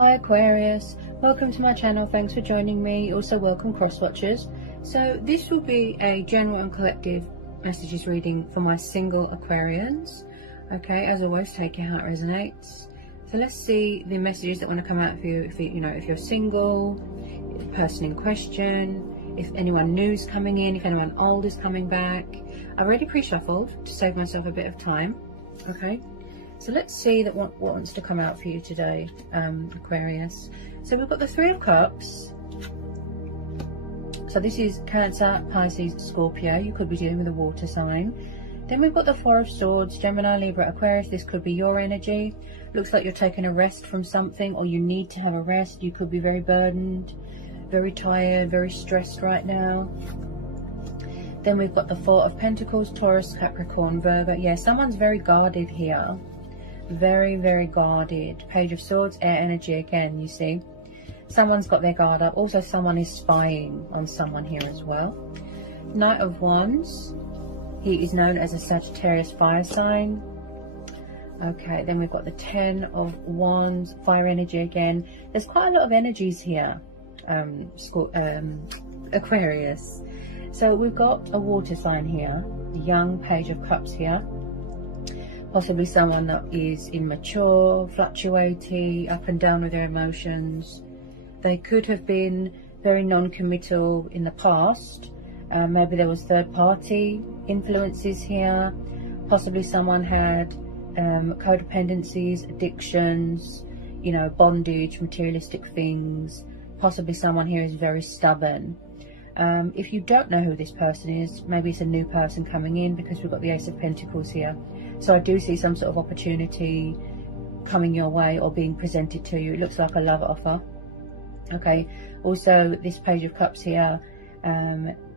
Hi Aquarius, welcome to my channel. Thanks for joining me. Also welcome cross watchers. So this will be a general and collective messages reading for my single Aquarians. Okay, as always, take it how it resonates. So let's see the messages that want to come out for you. If you're single, the person in question, if anyone new is coming in, if anyone old is coming back. I've already pre-shuffled to save myself a bit of time. Okay. So let's see that what wants to come out for you today, Aquarius. So we've got the Three of Cups. So this is Cancer, Pisces, Scorpio. You could be dealing with a water sign. Then we've got the Four of Swords, Gemini, Libra, Aquarius. This could be your energy. Looks like you're taking a rest from something, or you need to have a rest. You could be very burdened, very tired, very stressed right now. Then we've got the Four of Pentacles, Taurus, Capricorn, Virgo. Yeah, someone's very guarded here. Very, very guarded. Page of Swords, air energy again, you see. Someone's got their guard up. Also, someone is spying on someone here as well. Knight of Wands. He is known as a Sagittarius fire sign. Okay, then we've got the Ten of Wands, fire energy again. There's quite a lot of energies here, Aquarius. So we've got a water sign here. The young Page of Cups here. Possibly someone that is immature, fluctuating, up and down with their emotions. They could have been very non-committal in the past. Maybe there was third-party influences here. Possibly someone had codependencies, addictions, bondage, materialistic things. Possibly someone here is very stubborn. If you don't know who this person is, maybe it's a new person coming in, because we've got the Ace of Pentacles here. So I do see some sort of opportunity coming your way or being presented to you. It looks like a love offer. Okay. Also, this Page of Cups here,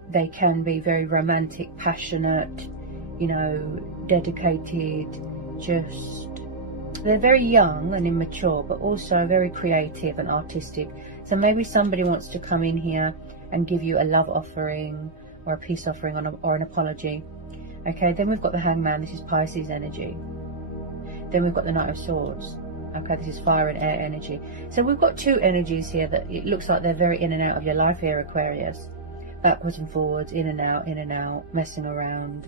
they can be very romantic, passionate, dedicated, they're very young and immature, but also very creative and artistic. So maybe somebody wants to come in here and give you a love offering or a peace offering or an apology. Okay, then we've got the Hangman. This is Pisces energy. Then we've got the Knight of Swords. Okay, this is fire and air energy. So we've got two energies here that it looks like they're very in and out of your life here, Aquarius. Backwards and forwards, in and out, messing around.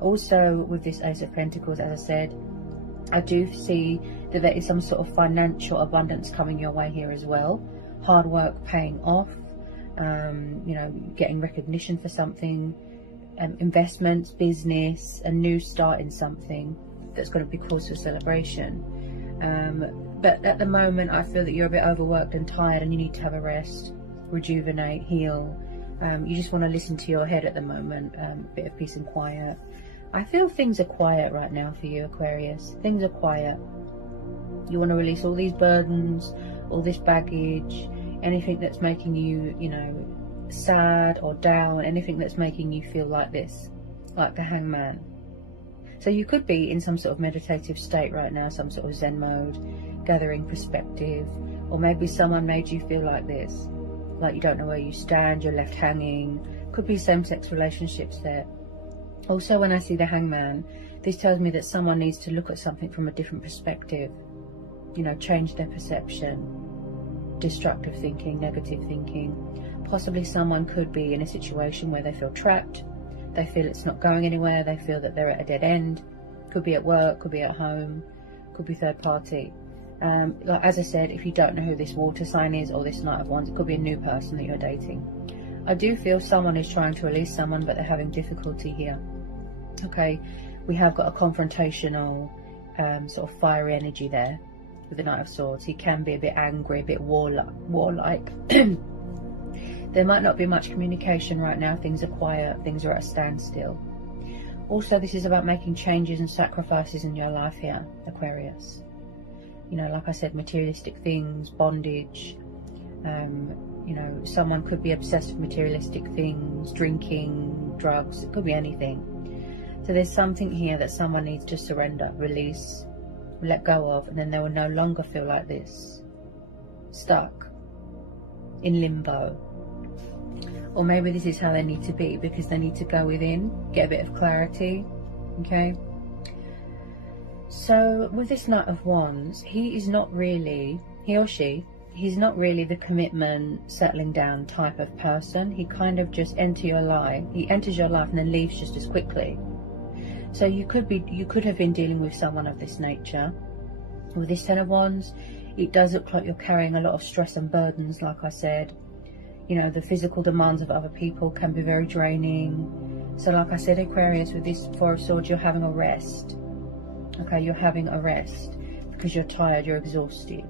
Also with this Ace of Pentacles, as I said, I do see that there is some sort of financial abundance coming your way here as well. Hard work paying off, getting recognition for something, investments, business, a new start in something that's going to be cause for celebration. But at the moment, I feel that you're a bit overworked and tired, and you need to have a rest, rejuvenate, heal. You just want to listen to your head at the moment, a bit of peace and quiet. I feel things are quiet right now for you, Aquarius. Things are quiet. You want to release all these burdens, all this baggage, anything that's making you, sad or down, anything that's making you feel like this, like the Hangman. So you could be in some sort of meditative state right now, some sort of Zen mode, gathering perspective, or maybe someone made you feel like this, like you don't know where you stand, you're left hanging. Could be same-sex relationships there. Also, when I see the Hangman, this tells me that someone needs to look at something from a different perspective, change their perception, destructive thinking, negative thinking. Possibly someone could be in a situation where they feel trapped, they feel it's not going anywhere, they feel that they're at a dead end. Could be at work, could be at home, could be third party. Like as I said, if you don't know who this water sign is or this Knight of Wands, it could be a new person that you're dating. I do feel someone is trying to release someone, but they're having difficulty here. Okay, we have got a confrontational sort of fiery energy there with the Knight of Swords. He can be a bit angry, a bit warlike. There might not be much communication right now. Things are quiet, things are at a standstill. Also, this is about making changes and sacrifices in your life here, Aquarius. Like I said, materialistic things, bondage. Someone could be obsessed with materialistic things, drinking, drugs. It could be anything. So there's something here that someone needs to surrender, release, let go of, and then they will no longer feel like this, stuck, in limbo. Or maybe this is how they need to be, because they need to go within, get a bit of clarity. Okay, So with this Knight of Wands, he is not really he or she, he's not really the commitment, settling down type of person. He kind of just enters your life and then leaves just as quickly. So you could have been dealing with someone of this nature. With this Ten of Wands, it does look like you're carrying a lot of stress and burdens, like I said. You know, the physical demands of other people can be very draining. So like I said, Aquarius, with this Four of Swords, you're having a rest. Okay, you're having a rest because you're tired, you're exhausted.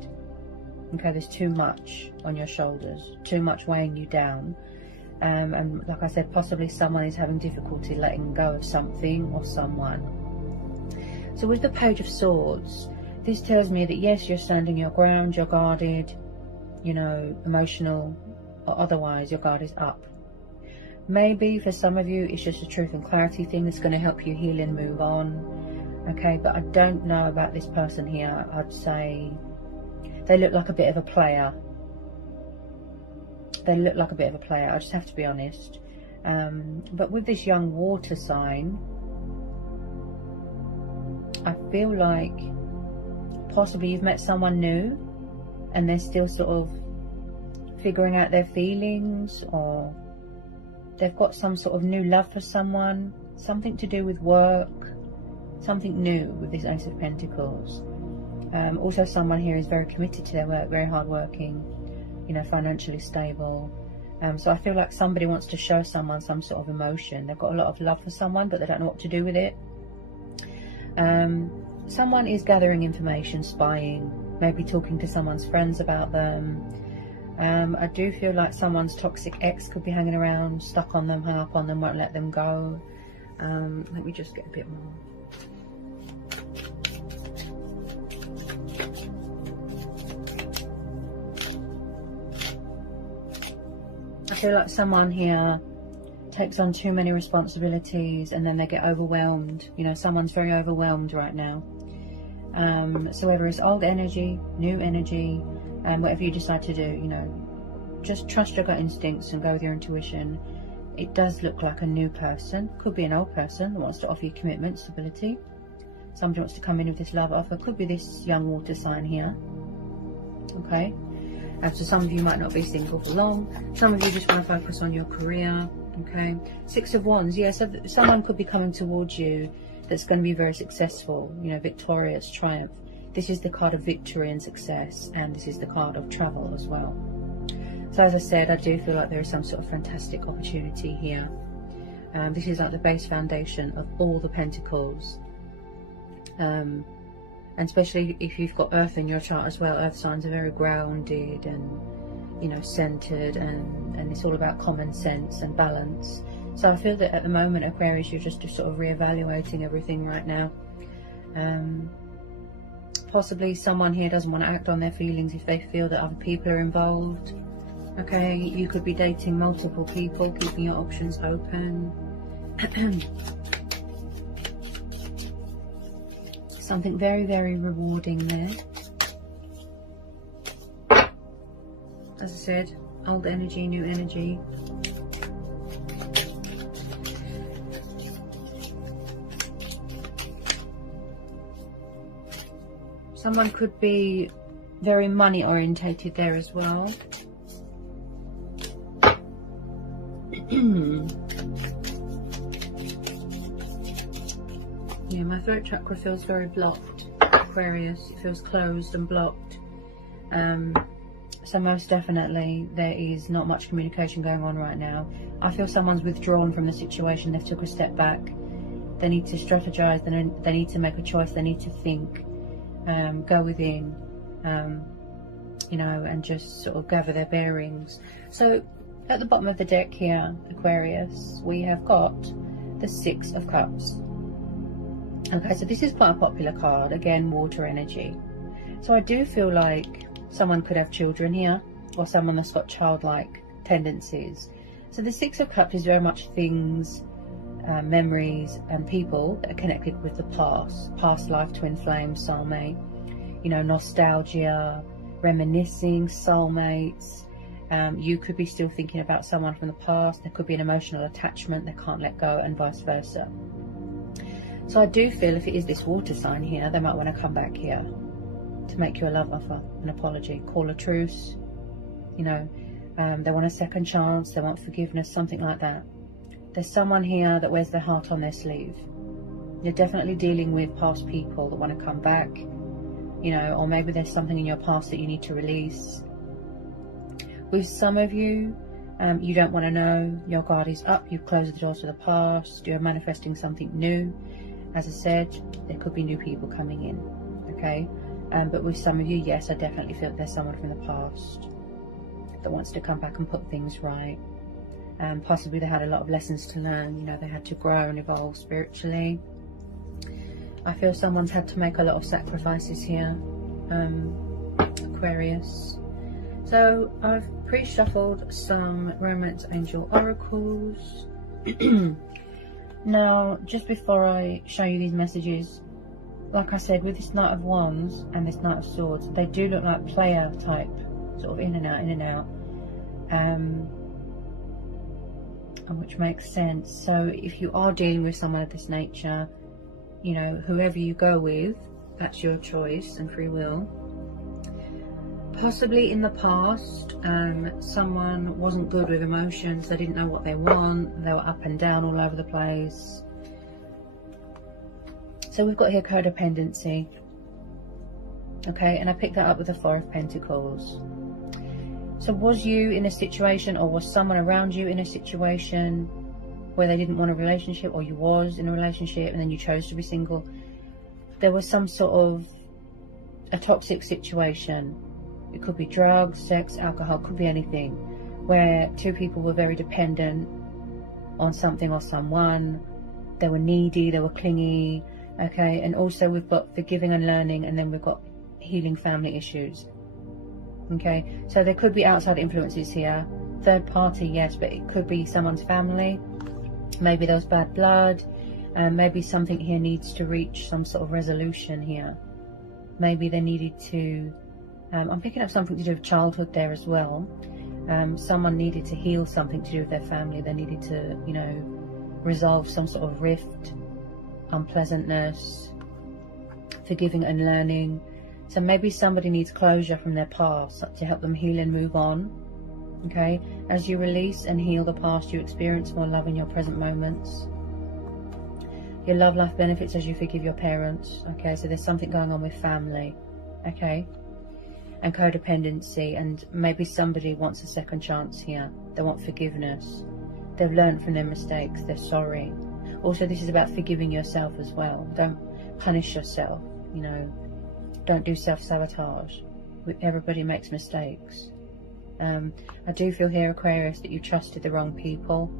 Okay, there's too much on your shoulders, too much weighing you down. And like I said, possibly someone is having difficulty letting go of something or someone. So with the Page of Swords, this tells me that yes, you're standing your ground, you're guarded, you know, emotional or otherwise, your guard is up. Maybe for some of you, it's just a truth and clarity thing that's going to help you heal and move on. Okay, but I don't know about this person here. I'd say they look like a bit of a player. They look like a bit of a player, I just have to be honest. But with this young water sign, I feel like possibly you've met someone new and they're still sort of figuring out their feelings, or they've got some sort of new love for someone, something to do with work, something new with this Ace of Pentacles. Also someone here is very committed to their work, very hardworking, you know, financially stable. So I feel like somebody wants to show someone some sort of emotion. They've got a lot of love for someone, but they don't know what to do with it. Someone is gathering information, spying, maybe talking to someone's friends about them. I do feel like someone's toxic ex could be hanging around, stuck on them, hung up on them, won't let them go. Let me just get a bit more. I feel like someone here takes on too many responsibilities and then they get overwhelmed. You know, someone's very overwhelmed right now. So whether it's old energy, new energy, whatever you decide to do, you know, just trust your gut instincts and go with your intuition. It does look like a new person. Could be an old person that wants to offer you commitment, stability. Somebody wants to come in with this love offer. Could be this young water sign here. Okay. So some of you might not be single for long. Some of you just want to focus on your career. Okay. Six of Wands. Yeah, so someone could be coming towards you that's going to be very successful, you know, victorious, triumph. This is the card of victory and success, and this is the card of travel as well. So as I said, I do feel like there is some sort of fantastic opportunity here. This is like the base foundation of all the pentacles. And especially if you've got earth in your chart as well, earth signs are very grounded and, you know, centered, and it's all about common sense and balance. So I feel that at the moment, Aquarius, you're just sort of reevaluating everything right now. Possibly someone here doesn't want to act on their feelings if they feel that other people are involved. Okay, you could be dating multiple people, keeping your options open. Something very, very rewarding there. As I said, old energy, new energy. Someone could be very money orientated there as well. Yeah, my throat chakra feels very blocked, Aquarius. It feels closed and blocked. So most definitely there is not much communication going on right now. I feel someone's withdrawn from the situation. They've took a step back. They need to strategize. They need to make a choice. They need to think, go within, you know, and just sort of gather their bearings. So at the bottom of the deck here, Aquarius, we have got the Six of Cups. Okay, so this is quite a popular card. Again, water energy. So I do feel like someone could have children here, or someone that's got childlike tendencies. So the Six of Cups is very much things, memories and people that are connected with the past life, twin flame, soulmate, you know, nostalgia, reminiscing, soulmates. You could be still thinking about someone from the past. There could be an emotional attachment they can't let go, and vice versa. So I do feel if it is this water sign here, they might want to come back here. to make you a love offer, an apology, call a truce, you know, they want a second chance, they want forgiveness, something like that. There's someone here that wears their heart on their sleeve. You're definitely dealing with past people that want to come back, you know, or maybe there's something in your past that you need to release. With some of you, you don't want to know, your guard is up, you've closed the doors to the past, you're manifesting something new. As I said, there could be new people coming in, okay? But with some of you, yes, I definitely feel that there's someone from the past that wants to come back and put things right. Possibly they had a lot of lessons to learn, you know, they had to grow and evolve spiritually. I feel someone's had to make a lot of sacrifices here, Aquarius. So I've pre-shuffled some Romance Angel Oracles. Now, just before I show you these messages, like I said, with this Knight of Wands and this Knight of Swords, they do look like player type, sort of in and out, which makes sense. So if you are dealing with someone of this nature, you know, whoever you go with, that's your choice and free will. Possibly in the past, someone wasn't good with emotions, they didn't know what they want, they were up and down all over the place. So we've got here codependency. Okay, and I picked that up with the Four of Pentacles. So was you in a situation, or was someone around you in a situation where they didn't want a relationship, or you was in a relationship and then you chose to be single? There was some sort of a toxic situation. It could be drugs, sex, alcohol, could be anything, where two people were very dependent on something or someone. They were needy, they were clingy, okay? And also we've got forgiving and learning, and then we've got healing family issues, okay? So there could be outside influences here. Third party, yes, but it could be someone's family. Maybe there was bad blood, maybe something here needs to reach some sort of resolution here. Maybe they needed to, I'm picking up something to do with childhood there as well. Someone needed to heal something to do with their family. They needed to, you know, resolve some sort of rift, unpleasantness, forgiving and learning. So maybe somebody needs closure from their past to help them heal and move on. Okay, as you release and heal the past, you experience more love in your present moments. Your love life benefits as you forgive your parents. Okay, so there's something going on with family. Okay, and codependency, and maybe somebody wants a second chance here. They want forgiveness. They've learned from their mistakes. They're sorry. Also, this is about forgiving yourself as well. Don't punish yourself. You know, don't do self-sabotage. Everybody makes mistakes. I do feel here, Aquarius, that you trusted the wrong people.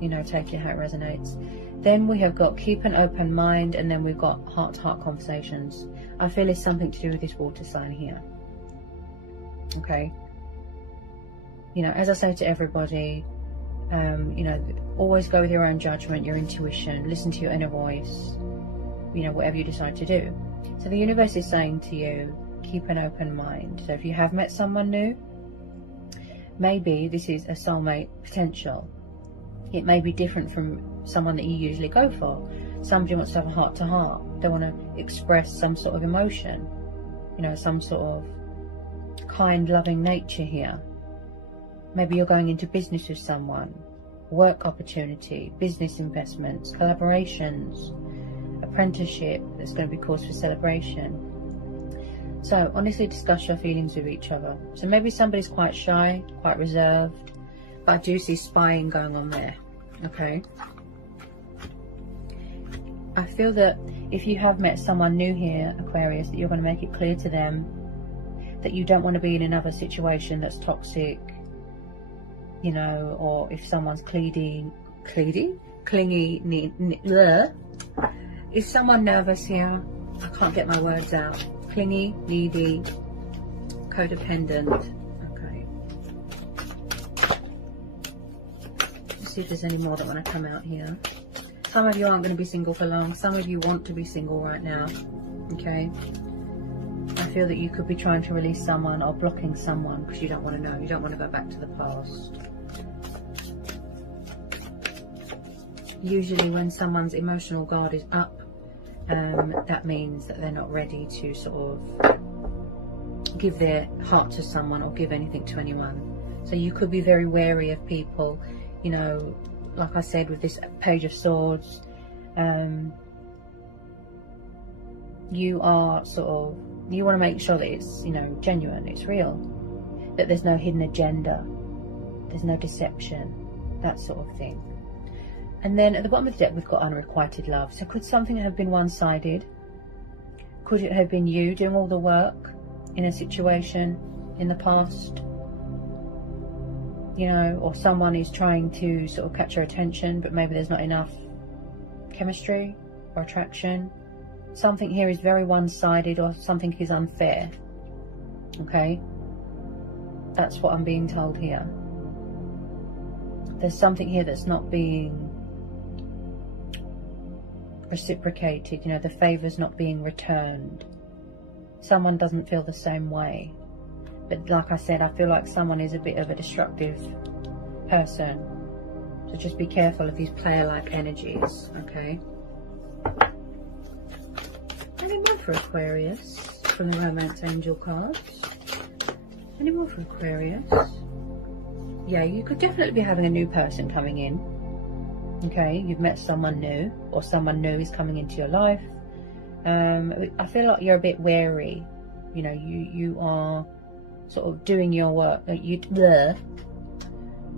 You know, take it how it resonates. Then we have got keep an open mind, and then we've got heart-to-heart conversations. I feel it's something to do with this water sign here. Okay. You know, as I say to everybody, you know, always go with your own judgment, your intuition, listen to your inner voice, you know, whatever you decide to do. So the universe is saying to you, keep an open mind. So if you have met someone new, maybe this is a soulmate potential. It may be different from someone that you usually go for. Somebody wants to have a heart-to-heart. They want to express some sort of emotion, you know, some sort of kind, loving nature here. Maybe you're going into business with someone, work opportunity, business investments, collaborations, apprenticeship that's going to be cause for celebration. So honestly discuss your feelings with each other. So maybe somebody's quite shy, quite reserved, but I do see spying going on there. Okay. I feel that if you have met someone new here, Aquarius, that you're going to make it clear to them that you don't want to be in another situation that's toxic, you know, or if someone's clingy, is someone nervous here? I can't get my words out. Clingy, needy, codependent. Okay. Let's see if there's any more that want to come out here. Some of you aren't going to be single for long. Some of you want to be single right now. Okay. I feel that you could be trying to release someone or blocking someone because you don't want to know. You don't want to go back to the past. Usually when someone's emotional guard is up, that means that they're not ready to sort of give their heart to someone or give anything to anyone. So you could be very wary of people, you know, like I said with this Page of Swords. You are sort of, you want to make sure that it's, you know, genuine, it's real, that there's no hidden agenda, there's no deception, that sort of thing. And then at the bottom of the deck we've got unrequited love. So could something have been one-sided? Could it have been you doing all the work in a situation in the past? You know, or someone is trying to sort of catch your attention, but maybe there's not enough chemistry or attraction. Something here is very one-sided, or something is unfair. Okay? That's what I'm being told here. There's something here that's not being reciprocated, you know, the favour's not being returned. Someone doesn't feel the same way. But like I said, I feel like someone is a bit of a destructive person. So just be careful of these player-like energies, okay? Any more for Aquarius from the Romance Angel cards? Any more for Aquarius? Yeah, you could definitely be having a new person coming in. Okay, you've met someone new, or someone new is coming into your life. I feel like you're a bit wary. You know, you are sort of doing your work,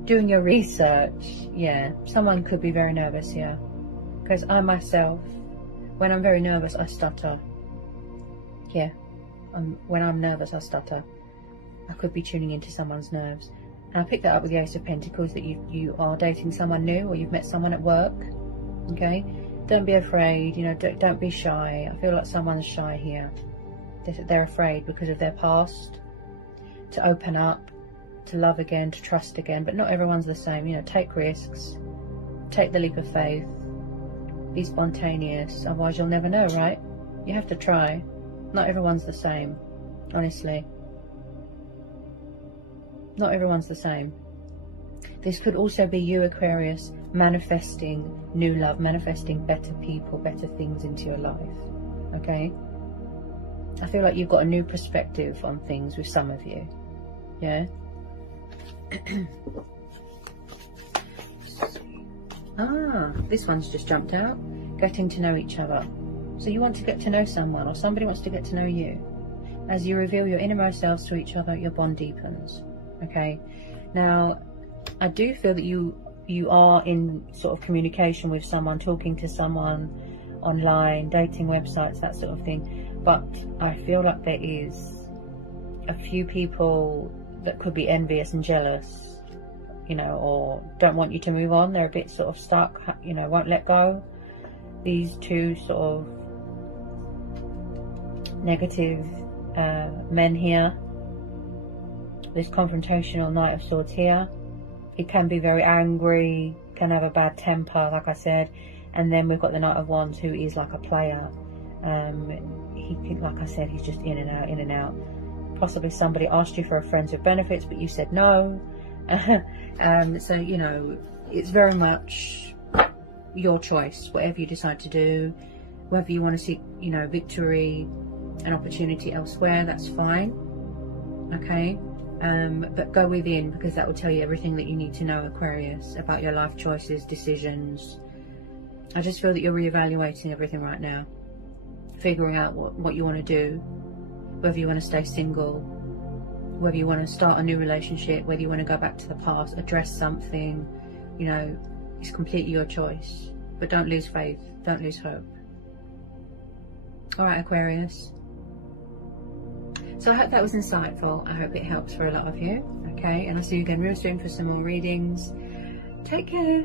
doing your research. Yeah, someone could be very nervous here, because I myself, when I'm very nervous, I stutter. Yeah, when I'm nervous, I stutter. I could be tuning into someone's nerves. And I picked that up with the Ace of Pentacles, that you are dating someone new, or you've met someone at work. Okay, don't be afraid. You know, don't be shy. I feel like someone's shy here. They're afraid because of their past to open up, to love again, to trust again. But not everyone's the same. You know, take risks, take the leap of faith, be spontaneous. Otherwise, you'll never know, right? You have to try. Not everyone's the same, honestly. Not everyone's the same. This could also be you, Aquarius, manifesting new love, manifesting better people, better things into your life. Okay? I feel like you've got a new perspective on things with some of you. Yeah? This one's just jumped out. Getting to know each other. So you want to get to know someone, or somebody wants to get to know you. As you reveal your innermost selves to each other, your bond deepens. Okay? Now, I do feel that you are in sort of communication with someone, talking to someone online, dating websites, that sort of thing. But I feel like there is a few people that could be envious and jealous, you know, or don't want you to move on. They're a bit sort of stuck, you know, won't let go. These two sort of negative men here. This confrontational Knight of Swords here. He can be very angry, can have a bad temper, like I said. And then we've got the Knight of Wands, who is like a player. He can, like I said, he's just in and out, in and out. Possibly somebody asked you for a friends with benefits, but you said no. So, you know, it's very much your choice. Whatever you decide to do, whether you want to seek, you know, victory and opportunity elsewhere, that's fine. Okay? But go within, because that will tell you everything that you need to know, Aquarius, about your life choices, decisions. I just feel that you're reevaluating everything right now, figuring out what you want to do, whether you want to stay single, whether you want to start a new relationship, whether you want to go back to the past, address something. You know, it's completely your choice. But don't lose faith, don't lose hope. Alright, Aquarius. So I hope that was insightful. I hope it helps for a lot of you. Okay, and I'll see you again real soon for some more readings. Take care.